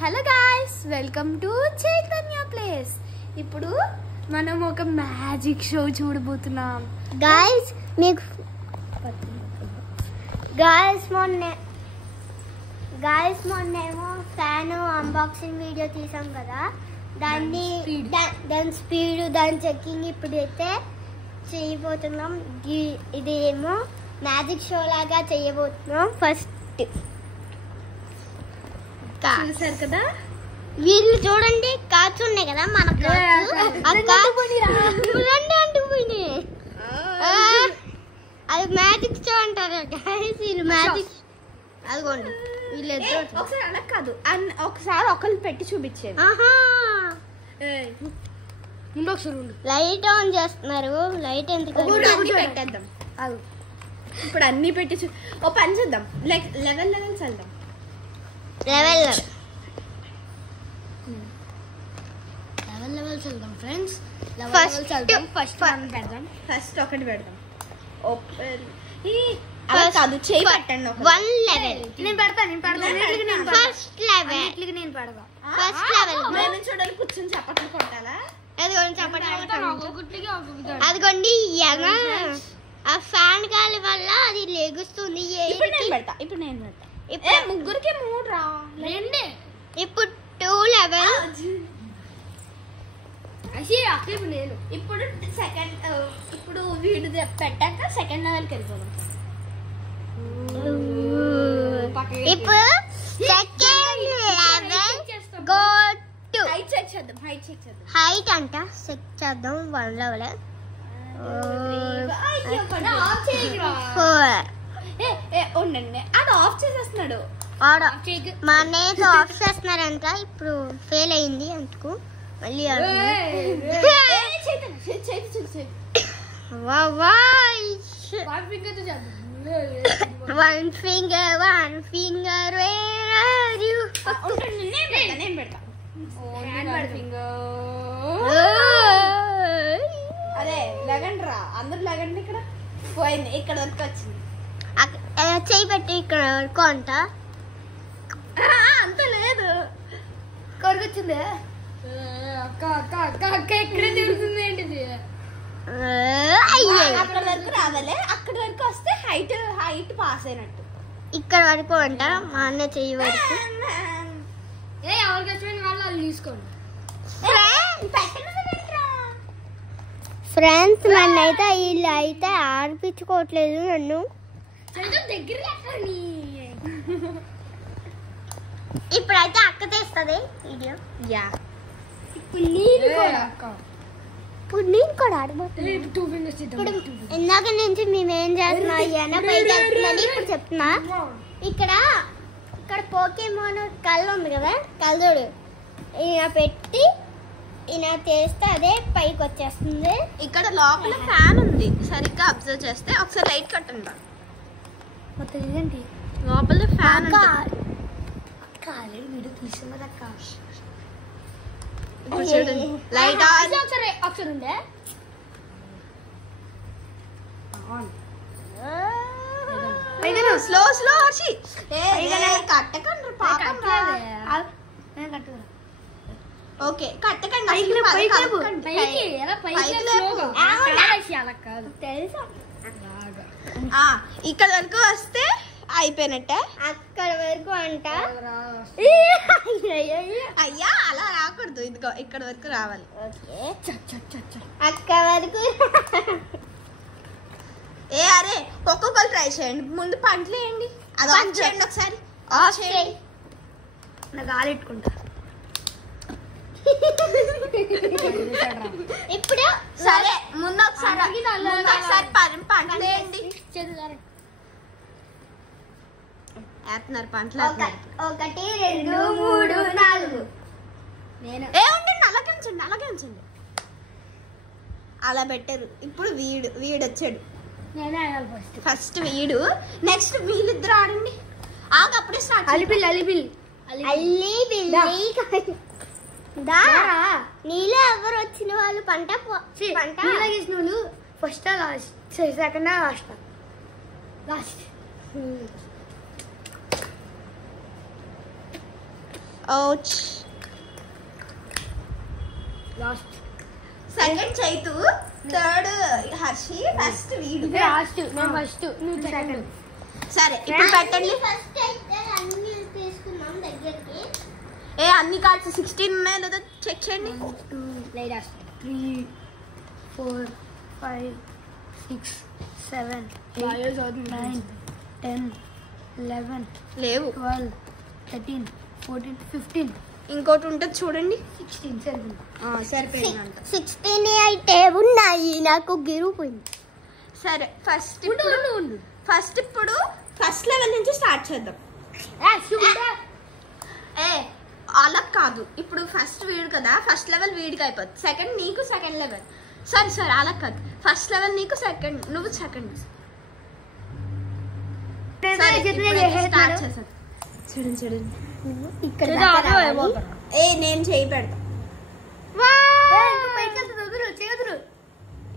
Hello guys, welcome to Chaitanya place. ఇప్పుడు మనం ఒక మ్యాజిక్ షో చూడబోతున్నాం. గాయ్స్ మీకు మొన్నేమో ఫ్యాన్ అన్బాక్సింగ్ వీడియో తీసాం కదా, దాని స్పీడ్ దాని చెక్కింగ్ ఇప్పుడైతే చేయబోతున్నాం. ఇది ఏమో మ్యాజిక్ షో లాగా చేయబోతున్నాం. ఫస్ట్ చూసారు కదా, వీళ్ళు చూడండి, కార్డ్స్ ఉన్నాయి కదా మన అది మ్యాజిక్ షో అంటారు గాయ్స్. వీళ్ళు మ్యాజిక్ అదిగోండి, వీళ్ళు ఒకసారి అలా కాదు, ఒకసారి ఒకళ్ళు పెట్టి చూపించేది. లైట్ ఆన్ చేస్తున్నారు. లైట్ ఎందుకు పెట్టేద్దాం. ఇప్పుడు అన్ని పెట్టి ఓ పని చేద్దాం, లైక్ లెవెల్స్ వెళ్దాం. లెవెల్స్ వెళ్దాం ఫ్రెండ్స్. ఫస్ట్ ఒకటి పెడదాం. ఓపెన్ కాదు, చేయి పెట్టండి. 1 లెవెల్ నేను పెడతాను. ఫస్ట్ లెవెల్ చూడాలి, కూర్చొని చప్పట్లు కొట్టాలా? అదిగోండి, ఆ ఫ్యాన్ గాలి వల్ల అది లెగుస్తుంది. ఇప్పుడు నేను పెడతా. ఇప్పుడు ముగ్గురికి 3 రా. ఇప్పుడు 2 లెవెల్. నేను ఇప్పుడు సెకండ్, ఇప్పుడు వీడు పెట్టాక సెకండ్ లెవెల్కి వెళ్ళిపోదాం. ఇప్పుడు second level go to height check చేద్దాం. హైట్ అంట చెక్ చేద్దాం. 1 లెవెల్ 4. ఉండండి, అది ఆఫ్ చేసేస్తున్నాడు. మా నేత ఆఫ్ చేస్తున్నారంట. ఇప్పుడు ఫెయిల్ అయింది అందుకు. మళ్ళీ one finger where are you? నేను పెడతా. అదే లెగండి రా, అందరు లెగండి. ఇక్కడ పోయింది, ఇక్కడ వరకు వచ్చింది. చేయి పెట్టి ఇక్కడ వరకు అంట. అంత లేదు, కొరకొచ్చింది. ఇక్కడే తిరుగుతుంది ఏంటిది? అక్కడ వరకు రావాలి. అక్కడ వరకు వస్తే హైట్ పాస్ అయినట్టు. ఇక్కడ వరకు అంట. మా అన్న చెయ్యి వరకు. ఎవరికి వచ్చిన వాళ్ళు తీసుకోండి. ఫ్రెండ్స్, నన్నైతే వీళ్ళు అయితే ఆడిపించుకోవట్లేదు నన్ను. దగ్గర ఇప్పుడైతే అక్క తీస్తుంది వీడియో. ఇప్పుడు నేను కూడా ఆడబోతున్నా. ఇందాక నుంచి మేమేం చేస్తున్నాం పైకి వెళ్తుందని ఇప్పుడు చెప్తున్నా. ఇక్కడ పోకేమోన్ కళ్ళు ఉంది కదా, కళ్ళోడు ఈయన పెట్టి ఈయన చేస్తే అదే పైకి వచ్చేస్తుంది. ఇక్కడ లోపల ఫ్యాన్ ఉంది, సరిగ్గా అబ్జర్వ్ చేస్తే. ఒకసారి లైట్ కట్టండి. మొత్తం ఇదేంటి లోపల ఫ్యాన్ వీడియో తీసుకున్నది అక్క. లైట్ ఒకసారి ఉండే స్లో హర్షి కట్టకండి. ఓకే, కట్టకండి. ఇక్కడ వరకు వస్తే అయిపోయినట్టే. అక్కడ వరకు అంట. అయ్యా, అలా రాకూడదు. ఇదిగో ఇక్కడ వరకు రావాలి. అక్కడ వరకు. అరే, ఒక్కొక్కరు ట్రై చేయండి. ముందు పంటలు వేయండి. అది ఆఫ్ చేయండి. ఒకసారి ఆఫ్ చేయండి. నాకు ఆలెట్టుకుంటా. ఇప్పుడు సరే, ముందు ఒకసారి పంటలు వేయండి. వేస్తున్నారు పంటలు. 1 2 3 4. ఉండండి, అలాగే ఉంచండి. అలా పెట్టారు. ఇప్పుడు వీడు వచ్చాడు. ఫస్ట్ వీడు, నెక్స్ట్ వీళ్ళిద్దరు ఆడండి. అప్పుడే స్టార్ట్. నీలో ఎవరు వచ్చిన వాళ్ళు పంట గీసిన వాళ్ళు first second last. Ouch. Last second Chaitu, third Harshi, first వీడు. లాస్ట్ నేను ఫస్ట్ నువ్వు సెకండ్. సరే ఇప్పుడు పెట్టండి. ఫస్ట్ అయితే అన్ని తీసుకున్నాం దగ్గరికి. అన్ని కార్డ్స్ 16 ఉన్నాయో లేదో చెక్ చేయండి. 2 3 4 5 6 7 8 9 10 11 లేవు. 12 13 14 15 ఇంకోటి ఉంటుంది చూడండి. 16 సరిపోయింది. సరిపోయిందంట. 16 అయితే ఉన్నాయి, నాకు గిరిపోయింది. సరే ఫస్ట్ ఉండు ఇప్పుడు ఫస్ట్ లెవెల్ నుంచి స్టార్ట్ చేద్దాం. అలా కాదు, ఇప్పుడు ఫస్ట్ వీడు కదా, ఫస్ట్ లెవెల్ వీడికి అయిపోతుంది, సెకండ్ నీకు, సెకండ్ లెవెల్. సరే అలా కాదు, ఫస్ట్ లెవెల్ నీకు, సెకండ్ నువ్వు సెకండ్. స్టార్ట్ చేద్దాం. చూడండి ఇక్కడ నేను చేయి పెడతా.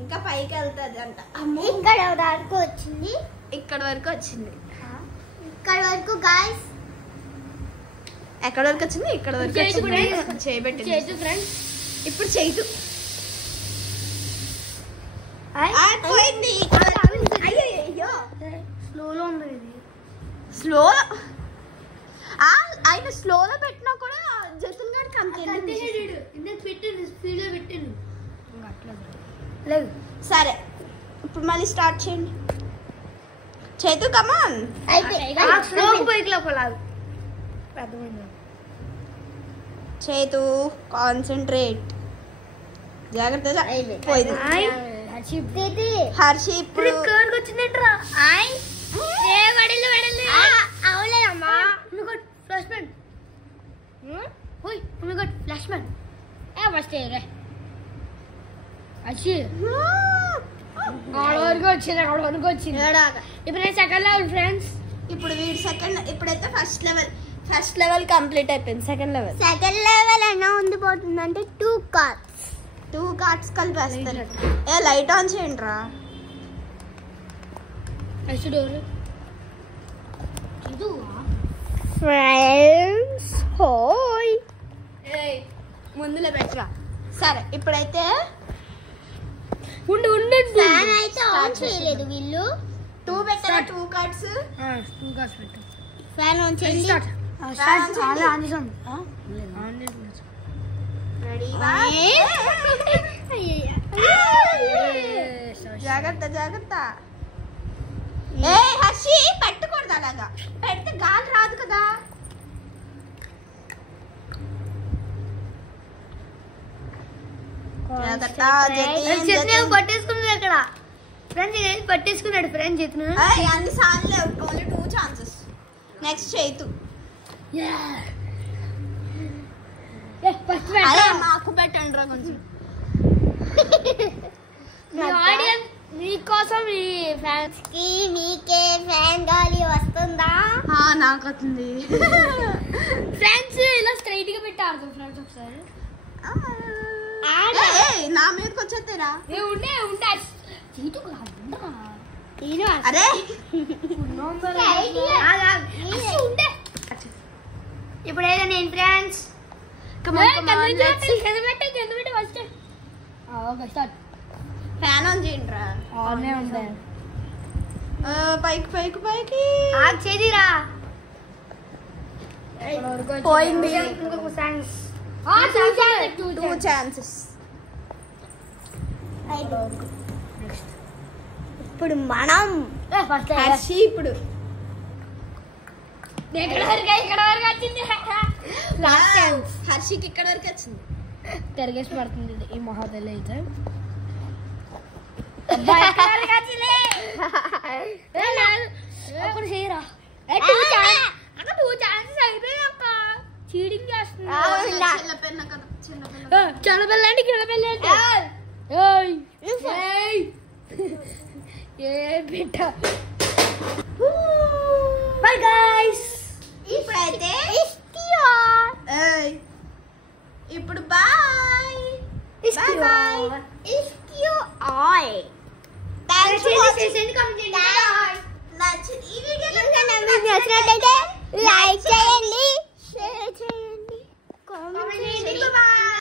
ఇంకా పైకి వెళ్తుంది అంట. ఇక్కడ వరకు వచ్చింది, ఇక్కడ వరకు వచ్చింది. ఇక్కడ వరకు గాయ్స్. ఎక్కడ వరకు వచ్చింది? ఇక్కడ వరకు వచ్చింది. చేయబెట్టింది. ఇప్పుడు చేయదు. పోయింది. అయ్యో స్లోలో ఉంది ఇది. స్లో ఆయన స్లోలో పెట్టినా కూడా జతున్ గారికి అంతే. లేదు. సరే ఇప్పుడు మళ్ళీ స్టార్ట్ చేయండి. చేతు కమాన్. చేతు కాన్సంట్రేట్. జాగ్రత్తగా. పోయింది. హర్షి ఇప్పుడు వచ్చిందంటరా. ఫ్లాష్ మ్యాన్ ఫస్ట్ వరకు వచ్చింది, అక్కడ వరకు వచ్చింది. ఇప్పుడు నేను సెకండ్ లెవెల్ ఫ్రెండ్స్. ఇప్పుడు వీడు సెకండ్. ఇప్పుడైతే ఫస్ట్ లెవెల్ కంప్లీట్ అయిపోయింది. సెకండ్ లెవెల్ ఎలా ఉండిపోతుందంటే 2 కార్డ్స్ కలిపేస్తారు. లైట్ ఆన్ చేయండి రా. ఫ్రెండ్స్ హోయ్. ముందులో పెట్టరా. సరే ఇప్పుడైతే ఫ్యాన్ అయితే ఆన్ చేయలేదు వీళ్ళు. 2 పెట్టారా? 2 కార్డ్స్. పెట్టు. ఫ్యాన్ ఆన్ చేయండి. జాగ్రత్త. హర్షి పెట్టకూడదు అలాగా, పెడితే గాలి రాదు కదా. పట్టేసుకున్నది అక్కడ ఫ్రెండ్స్, పట్టేసుకున్నాడు ఫ్రెండ్స్ చేతును. అన్ని సార్లు లేవు, ఓన్లీ 2 ఛాన్సెస్. నెక్స్ట్ చేతు. మాకు పెట్టండి రా కొంచెం. మీకోసం మీ ఫ్యాన్స్ కి మీకే ఫ్యాన్ గాలి వస్తుందా? నాకు వస్తుంది. ఫ్రెండ్స్ ఇలా స్ట్రైట్ గా పెట్టారు ఫ్రెండ్స్. ఒకసారి నా మీదకి వచ్చేస్తారా? అరే ఇప్పుడు ఏదో నేను ఫ్రెండ్స్ ఫ్యాన్ ఆన్ చేయండి రా. పైకి చేదిరా. పోయింది. ఇంకొక ఛాన్స్. 2 ఛాన్సెస్. ఇప్పుడు మనం హర్షి ఇప్పుడు ఇక్కడ వరకు వచ్చింది. హర్షికి ఇక్కడ వరకు వచ్చింది. తిరిగేసి పడుతుంది ఈ మహాదల్ అయితే. ఒకటి చేయరా. 2 ఛాన్సెస్ అయిపోయాక చీటింగ్ చేస్తుంది. చిన్నపిల్లండి కిడపిల్లండి. ఏ బిడ్డ. Bye guys. ఇప్పుడైతే ఇప్పుడు బాయ్. నచ్చినట్లయితే లైక్ చేయండి, షేర్ చేయండి. కామెంట్ చేయండి. Bye.